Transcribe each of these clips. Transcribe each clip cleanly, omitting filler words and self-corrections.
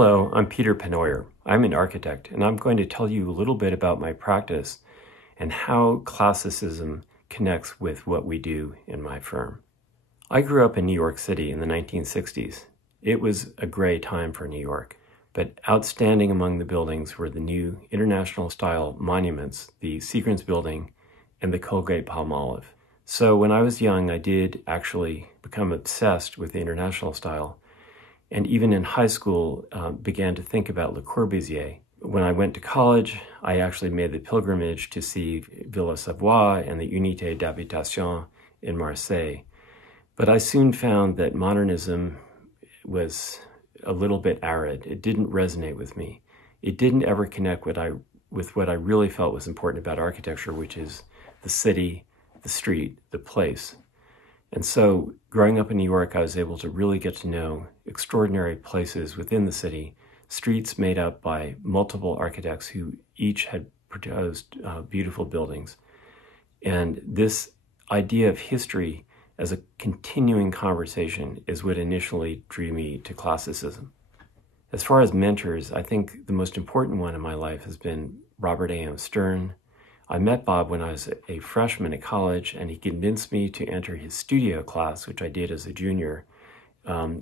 Hello, I'm Peter Pennoyer. I'm an architect, and I'm going to tell you a little bit about my practice and how classicism connects with what we do in my firm. I grew up in New York City in the 1960s. It was a great time for New York, but outstanding among the buildings were the new international-style monuments, the Seagram's Building and the Colgate-Palmolive. So when I was young, I did actually become obsessed with the international style, and even in high school began to think about Le Corbusier. When I went to college, I actually made the pilgrimage to see Villa Savoye and the Unité d'Habitation in Marseille. But I soon found that modernism was a little bit arid. It didn't resonate with me. It didn't ever connect with what I really felt was important about architecture, which is the city, the street, the place. And so growing up in New York, I was able to really get to know extraordinary places within the city, streets made up by multiple architects who each had proposed beautiful buildings. And this idea of history as a continuing conversation is what initially drew me to classicism. As far as mentors, I think the most important one in my life has been Robert A.M. I met Bob when I was a freshman at college, and he convinced me to enter his studio class, which I did as a junior,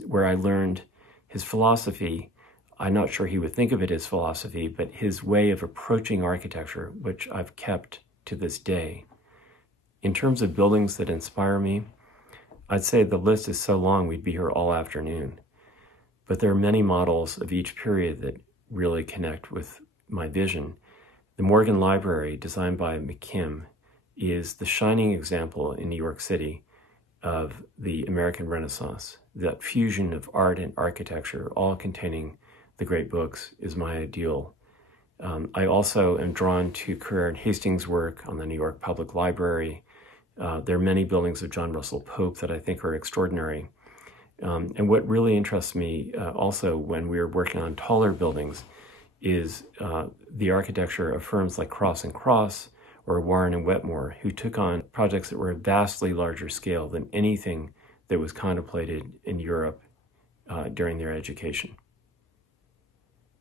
where I learned his philosophy. I'm not sure he would think of it as philosophy, but his way of approaching architecture, which I've kept to this day. In terms of buildings that inspire me, I'd say the list is so long we'd be here all afternoon. But there are many models of each period that really connect with my vision. The Morgan Library, designed by McKim, is the shining example in New York City of the American Renaissance. That fusion of art and architecture, all containing the great books, is my ideal. I also am drawn to Currer and Hastings' work on the New York Public Library. There are many buildings of John Russell Pope that I think are extraordinary. And what really interests me also when we're working on taller buildings is the architecture of firms like Cross and Cross or Warren and Wetmore, who took on projects that were vastly larger scale than anything that was contemplated in Europe during their education.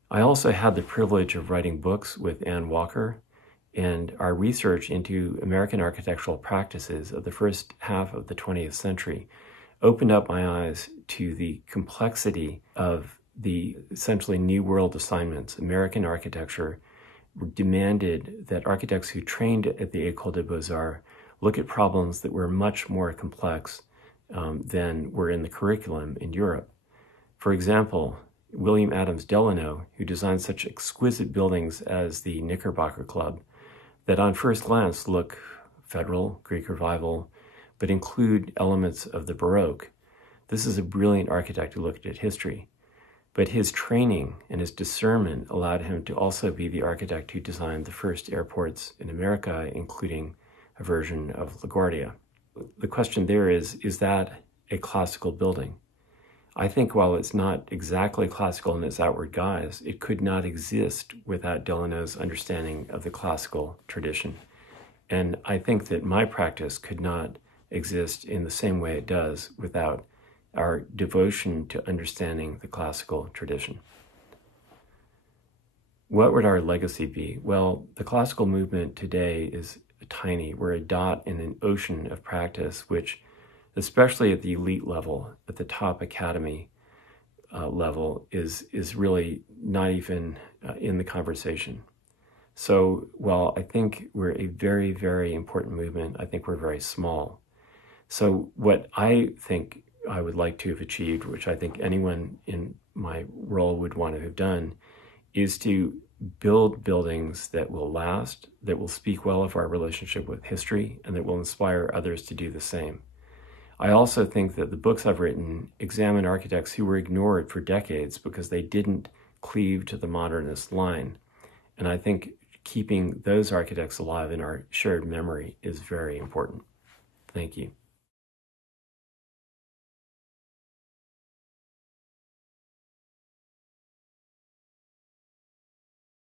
I also had the privilege of writing books with Ann Walker, and our research into American architectural practices of the first half of the 20th century opened up my eyes to the complexity of the essentially New World assignments. American architecture demanded that architects who trained at the École des Beaux-Arts look at problems that were much more complex than were in the curriculum in Europe. For example, William Adams Delano, who designed such exquisite buildings as the Knickerbocker Club, that on first glance look Federal, Greek Revival, but include elements of the Baroque. This is a brilliant architect who looked at history. But his training and his discernment allowed him to also be the architect who designed the first airports in America, including a version of LaGuardia. The question there is that a classical building? I think while it's not exactly classical in its outward guise, it could not exist without Delano's understanding of the classical tradition. And I think that my practice could not exist in the same way it does without our devotion to understanding the classical tradition. What would our legacy be? Well, the classical movement today is tiny. We're a dot in an ocean of practice, which, especially at the elite level, at the top academy level, is really not even in the conversation. So while I think we're a very, very important movement, I think we're very small. So what I think I would like to have achieved, which I think anyone in my role would want to have done, is to build buildings that will last, that will speak well of our relationship with history, and that will inspire others to do the same. I also think that the books I've written examine architects who were ignored for decades because they didn't cleave to the modernist line. And I think keeping those architects alive in our shared memory is very important. Thank you.